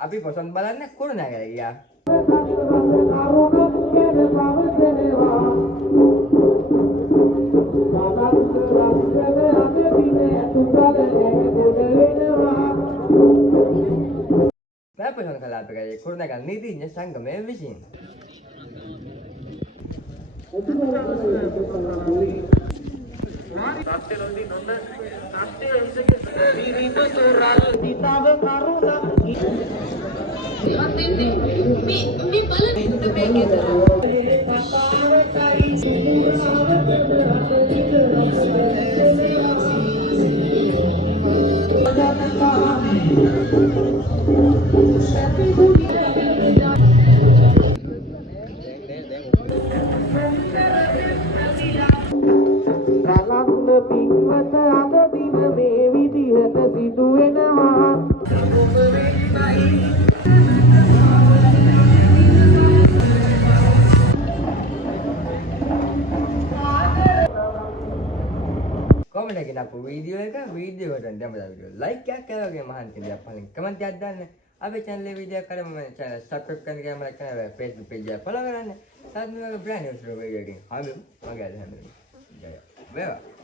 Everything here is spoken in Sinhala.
අපි පොසොන් බලන්න කුරුණා කියලා ගියා. පොසොන් කලාපයේ කුරුණා ගන්න නීතිඥ සංගමයේ විසින් පින්වත අද දින මේ විදිහට සිදු වෙනවා කොමෙන්ට් එකකින් අපු වීඩියෝ එකට දැම්මද වීඩියෝ ලයික් එකක් කරලා වගේ මහන්සි දෙයක් පලින් කමෙන්ට් එකක් දාන්න අපේ channel එකේ වීඩියෝ කරමු මම channel subscribe කරන්න ගියාම like කරන්න Facebook page එක follow කරන්න සාත් මේ වගේ brand new වීඩියෝ එකකින් හම්බෙමු මගේ අද හැමෝටම ජය වේවා